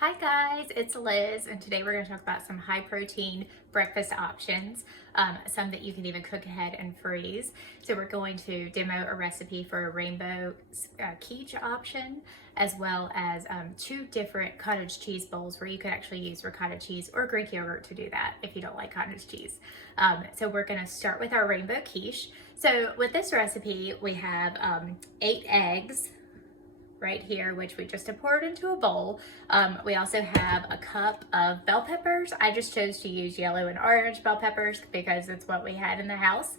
Hi guys, it's Liz, and today we're going to talk about some high protein breakfast options, some that you can even cook ahead and freeze. So we're going to demo a recipe for a rainbow quiche option, as well as two different cottage cheese bowls where you could actually use ricotta cheese or Greek yogurt to do that if you don't like cottage cheese. So we're going to start with our rainbow quiche. So with this recipe, we have 8 eggs, right here, which we just poured into a bowl. We also have a cup of bell peppers. I just chose to use yellow and orange bell peppers because it's what we had in the house.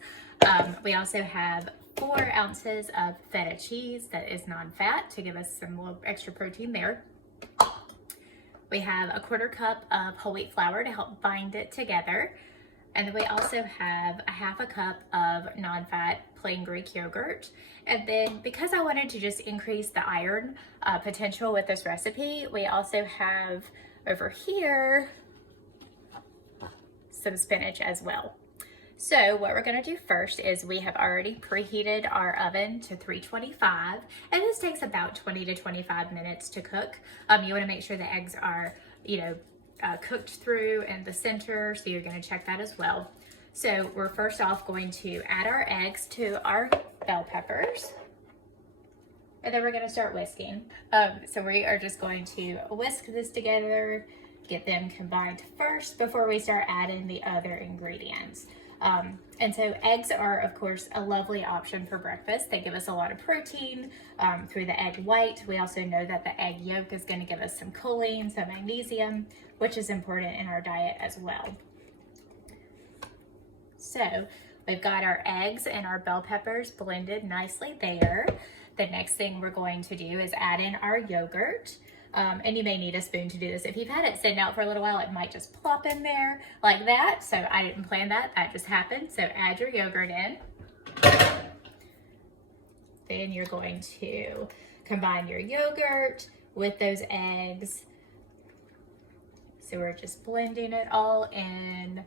We also have 4 ounces of feta cheese that is non-fat to give us some little extra protein there. We have a 1/4 cup of whole wheat flour to help bind it together. And then we also have a 1/2 cup of non-fat plain Greek yogurt. And then because I wanted to just increase the iron potential with this recipe, we also have over here some spinach as well. So what we're gonna do first is we have already preheated our oven to 325, and this takes about 20 to 25 minutes to cook. You wanna make sure the eggs are, cooked through in the center, so you're gonna check that as well. So we're first off going to add our eggs to our bell peppers, and then we're gonna start whisking. So we are just going to whisk this together, get them combined first before we start adding the other ingredients. And so eggs are, of course, a lovely option for breakfast. They give us a lot of protein through the egg white. We also know that the egg yolk is going to give us some choline, some magnesium, which is important in our diet as well. So we've got our eggs and our bell peppers blended nicely there. The next thing we're going to do is add in our yogurt. And you may need a spoon to do this. If you've had it sitting out for a little while, it might just plop in there like that. So I didn't plan that, that just happened. So add your yogurt in. Then you're going to combine your yogurt with those eggs. So we're just blending it all in.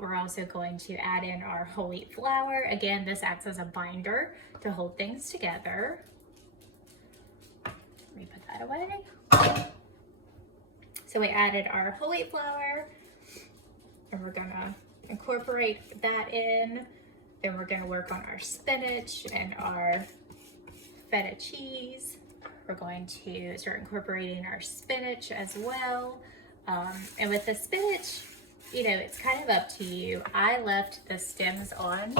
We're also going to add in our whole wheat flour. Again, this acts as a binder to hold things together. Let me put that away. So we added our whole wheat flour, and we're gonna incorporate that in. Then we're gonna work on our spinach and our feta cheese. We're going to start incorporating our spinach as well. And with the spinach, it's kind of up to you. I left the stems on.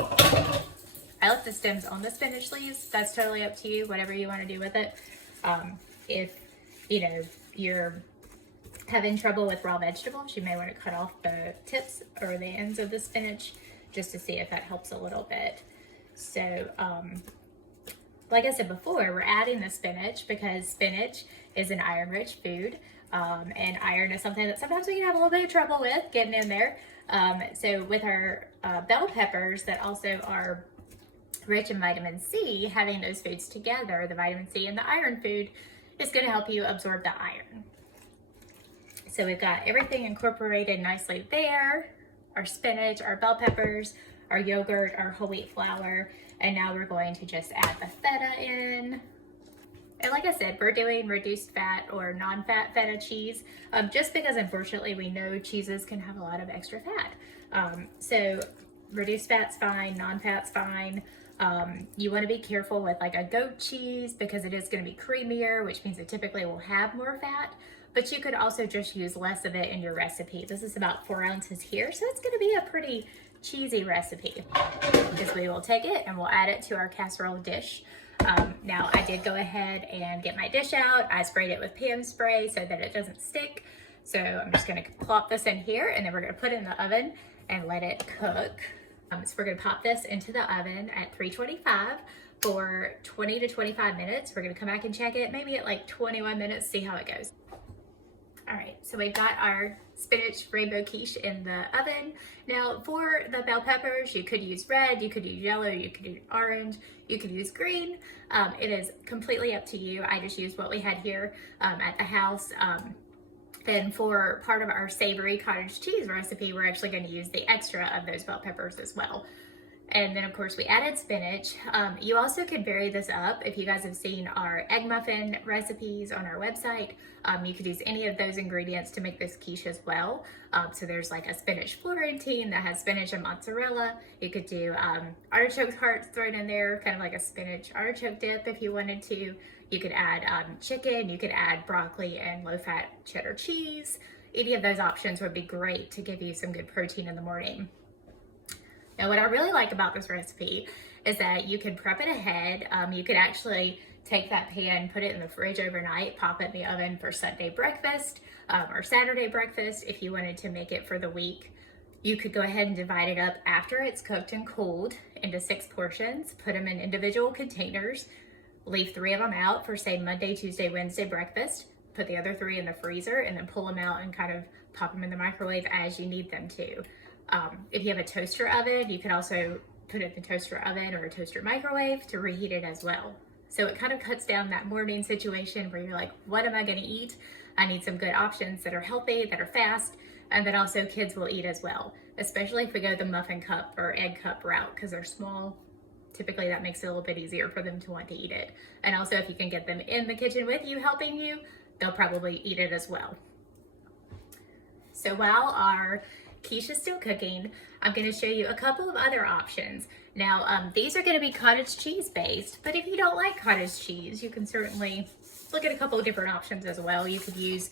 I left the stems on the spinach leaves. That's totally up to you, whatever you want to do with it. If you're having trouble with raw vegetables, you may want to cut off the tips or the ends of the spinach just to see if that helps a little bit. So like I said before, we're adding the spinach because spinach is an iron-rich food, and iron is something that sometimes we can have a little bit of trouble with getting in there. So with our bell peppers that also are rich in vitamin C, having those foods together, the vitamin C and the iron food, is going to help you absorb the iron. So we've got everything incorporated nicely there, our spinach, our bell peppers, our yogurt, our whole wheat flour, and now we're going to just add the feta in. And like I said, we're doing reduced fat or non-fat feta cheese, just because unfortunately we know cheeses can have a lot of extra fat. So reduced fat's fine, non-fat's fine. You want to be careful with like a goat cheese because it is going to be creamier, which means it typically will have more fat, but you could also just use less of it in your recipe. This is about 4 ounces here, so it's going to be a pretty cheesy recipe. Because we will take it and we'll add it to our casserole dish. Now I did go ahead and get my dish out. I sprayed it with PM spray so that it doesn't stick. So I'm just going to plop this in here, and then we're going to put it in the oven and let it cook. So we're gonna pop this into the oven at 325 for 20 to 25 minutes. We're gonna come back and check it, maybe at like 21 minutes, see how it goes. All right, so we've got our spinach rainbow quiche in the oven. Now for the bell peppers, you could use red, you could use yellow, you could use orange, you could use green. It is completely up to you. I just used what we had here at the house. Then for part of our savory cottage cheese recipe, we're actually going to use the extra of those bell peppers as well. And then of course we added spinach. You also could vary this up. If you guys have seen our egg muffin recipes on our website, you could use any of those ingredients to make this quiche as well. So there's like a spinach Florentine that has spinach and mozzarella. You could do artichoke hearts thrown in there, kind of like a spinach artichoke dip if you wanted to. You could add chicken, you could add broccoli and low-fat cheddar cheese. Any of those options would be great to give you some good protein in the morning. Now, what I really like about this recipe is that you can prep it ahead. You could actually take that pan, put it in the fridge overnight, pop it in the oven for Sunday breakfast or Saturday breakfast if you wanted to make it for the week. You could go ahead and divide it up after it's cooked and cooled into 6 portions, put them in individual containers, leave 3 of them out for say Monday, Tuesday, Wednesday breakfast, put the other 3 in the freezer, and then pull them out and kind of pop them in the microwave as you need them to. If you have a toaster oven, you can also put it in the toaster oven or a toaster microwave to reheat it as well. So it kind of cuts down that morning situation where you're like, what am I going to eat? I need some good options that are healthy, that are fast, and that also kids will eat as well, especially if we go the muffin cup or egg cup route because they're small. Typically that makes it a little bit easier for them to want to eat it. And also if you can get them in the kitchen with you, helping you, they'll probably eat it as well. So while our quiche is still cooking, I'm going to show you a couple of other options. Now, these are going to be cottage cheese based, but if you don't like cottage cheese, you can certainly look at a couple of different options as well. You could use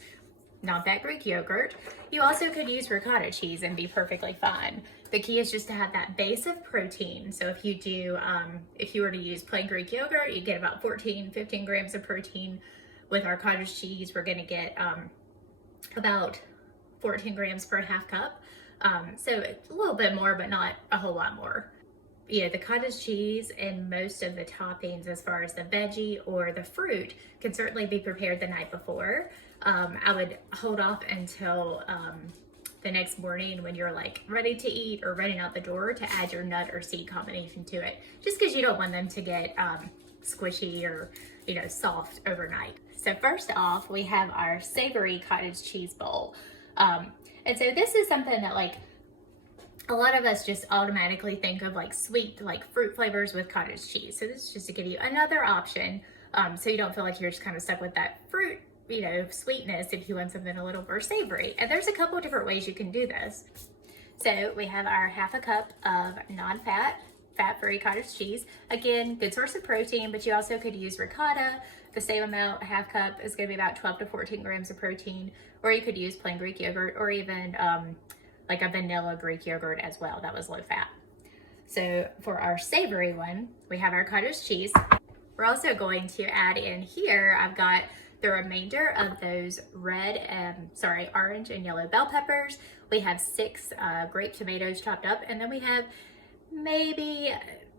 non-fat Greek yogurt. You also could use ricotta cheese and be perfectly fine. The key is just to have that base of protein. So if you were to use plain Greek yogurt, you get about 15 grams of protein. With our cottage cheese, we're going to get about 14 grams per half cup. So it's a little bit more, but not a whole lot more. Yeah, the cottage cheese and most of the toppings as far as the veggie or the fruit can certainly be prepared the night before. I would hold off until the next morning when you're like ready to eat or running out the door to add your nut or seed combination to it, just because you don't want them to get squishy or soft overnight. So first off, we have our savory cottage cheese bowl. And so this is something that like a lot of us just automatically think of like sweet, like fruit flavors with cottage cheese. So this is just to give you another option so you don't feel like you're just kind of stuck with that fruit, sweetness if you want something a little more savory. And there's a couple different ways you can do this. So we have our half a cup of non-fat, fat-free cottage cheese. Again, good source of protein, but you also could use ricotta. The same amount, a half cup is going to be about 12 to 14 grams of protein. Or you could use plain Greek yogurt or even like a vanilla Greek yogurt as well. That was low fat. So for our savory one, we have our cottage cheese. We're also going to add in here, I've got the remainder of those orange and yellow bell peppers. We have 6 grape tomatoes chopped up, and then we have maybe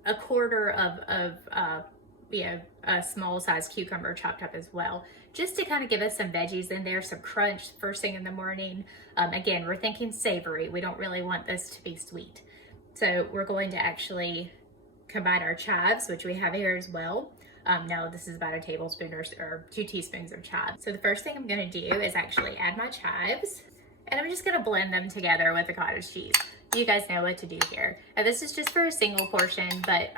a quarter of a small size cucumber chopped up as well, just to kind of give us some veggies in there, some crunch first thing in the morning. Again, we're thinking savory. We don't really want this to be sweet. So we're going to actually combine our chives, which we have here as well. Now this is about a tablespoon or 2 teaspoons of chives. So the first thing I'm going to do is actually add my chives, and I'm just going to blend them together with the cottage cheese. You guys know what to do here. Now this is just for a single portion, but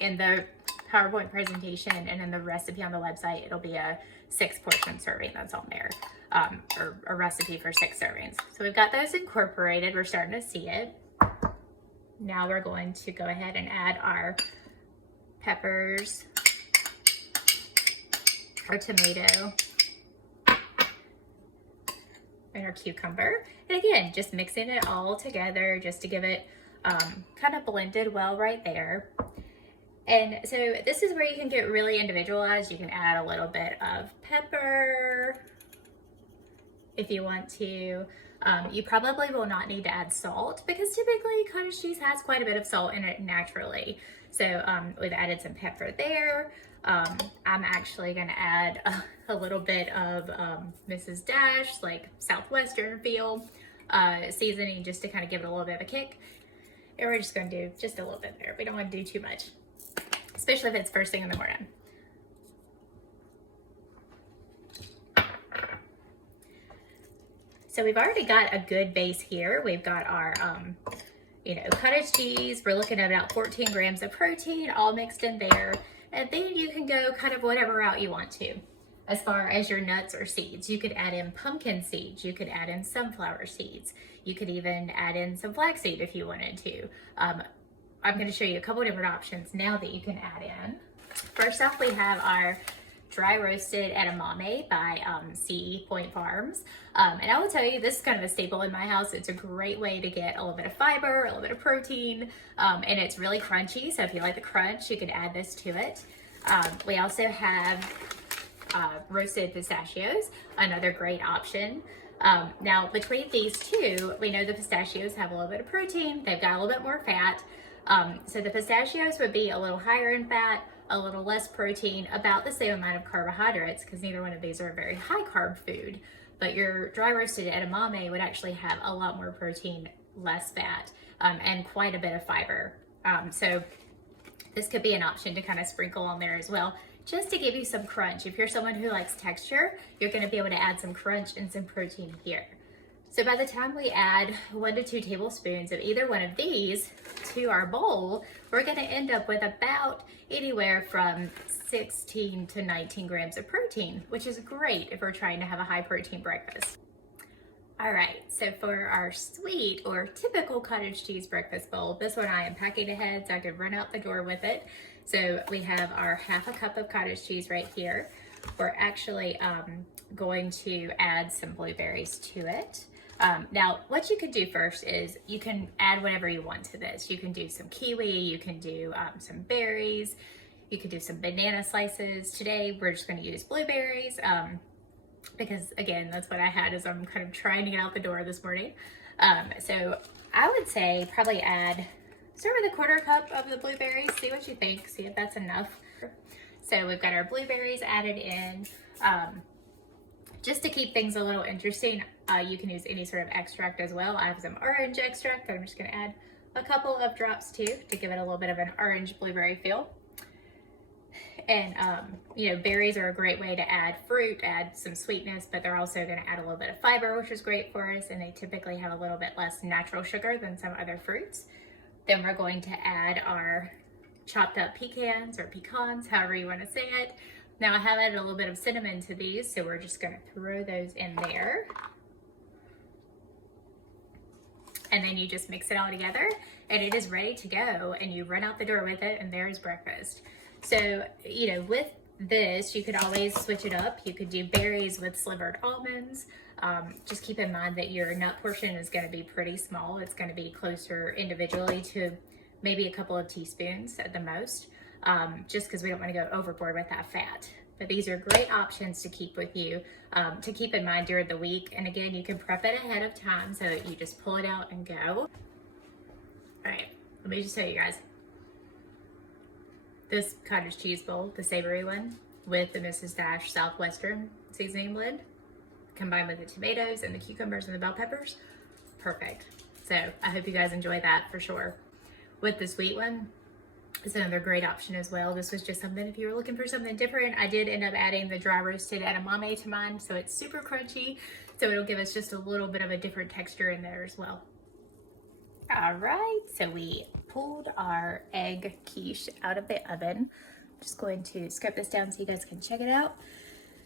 in the PowerPoint presentation and in the recipe on the website, it'll be a 6 portion serving that's on there, or a recipe for 6 servings. So we've got those incorporated. We're starting to see it. Now we're going to go ahead and add our peppers, our tomato, and our cucumber. And again, just mixing it all together just to give it kind of blended well right there. And so this is where you can get really individualized. You can add a little bit of pepper if you want to. You probably will not need to add salt because typically cottage cheese has quite a bit of salt in it naturally. So we've added some pepper there. I'm actually going to add a little bit of Mrs. Dash, like Southwestern feel seasoning, just to kind of give it a little bit of a kick. And we're just going to do just a little bit there. We don't want to do too much, especially if it's first thing in the morning. So we've already got a good base here. We've got our cottage cheese. We're looking at about 14 grams of protein all mixed in there. And then you can go kind of whatever route you want to. As far as your nuts or seeds, you could add in pumpkin seeds, you could add in sunflower seeds, you could even add in some flaxseed if you wanted to. I'm going to show you a couple different options now that you can add in. First off, we have our dry roasted edamame by Sea Point Farms. And I will tell you, this is kind of a staple in my house. It's a great way to get a little bit of fiber, a little bit of protein, and it's really crunchy. So if you like the crunch, you can add this to it. We also have roasted pistachios, another great option. Now between these two, we know the pistachios have a little bit of protein. They've got a little bit more fat. So the pistachios would be a little higher in fat, a little less protein, about the same amount of carbohydrates, because neither one of these are a very high carb food. But your dry roasted edamame would actually have a lot more protein, less fat, and quite a bit of fiber. So this could be an option to kind of sprinkle on there as well, just to give you some crunch. If you're someone who likes texture, you're going to be able to add some crunch and some protein here. So by the time we add 1 to 2 tablespoons of either one of these to our bowl, we're going to end up with about anywhere from 16 to 19 grams of protein, which is great if we're trying to have a high protein breakfast. All right, so for our sweet or typical cottage cheese breakfast bowl, this one I am packing ahead so I can run out the door with it. So we have our 1/2 cup of cottage cheese right here. We're actually going to add some blueberries to it. Now, what you could do first is you can add whatever you want to this. You can do some kiwi, you can do some berries, you could do some banana slices. Today, we're just going to use blueberries because, again, that's what I had as I'm kind of trying to get out the door this morning. So I would say probably start with 1/4 cup of the blueberries. See what you think. See if that's enough. So we've got our blueberries added in. Just to keep things a little interesting, you can use any sort of extract as well. I have some orange extract that I'm just going to add a couple of drops to give it a little bit of an orange blueberry feel. And, berries are a great way to add fruit, add some sweetness, but they're also going to add a little bit of fiber, which is great for us. And they typically have a little bit less natural sugar than some other fruits. Then we're going to add our chopped up pecans or pecans, however you want to say it. Now I have added a little bit of cinnamon to these, so we're just going to throw those in there. And then you just mix it all together and it is ready to go, and you run out the door with it and there's breakfast. So, with this, you could always switch it up. You could do berries with slivered almonds. Just keep in mind that your nut portion is going to be pretty small. It's going to be closer individually to maybe a couple of teaspoons at the most, just because we don't want to go overboard with that fat. But these are great options to keep with you, to keep in mind during the week. And again, you can prep it ahead of time so that you just pull it out and go. All right, let me just tell you guys. This cottage cheese bowl, the savory one, with the Mrs. Dash Southwestern seasoning blend, combined with the tomatoes and the cucumbers and the bell peppers, perfect. So I hope you guys enjoy that for sure. With the sweet one, it's another great option as well. This was just something, if you were looking for something different, I did end up adding the dry roasted edamame to mine, so it's super crunchy, so it'll give us just a little bit of a different texture in there as well. All right, so we pulled our egg quiche out of the oven. Just going to scrape this down so you guys can check it out.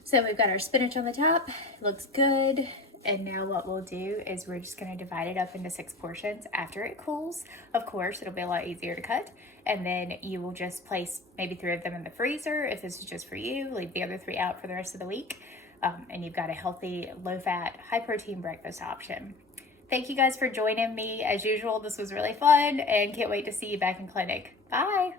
So we've got our spinach on the top, it looks good. And now what we'll do is we're just gonna divide it up into 6 portions after it cools. Of course, it'll be a lot easier to cut. And then you will just place maybe 3 of them in the freezer. If this is just for you, leave the other 3 out for the rest of the week. And you've got a healthy, low-fat, high-protein breakfast option. Thank you guys for joining me. As usual, this was really fun and can't wait to see you back in clinic. Bye.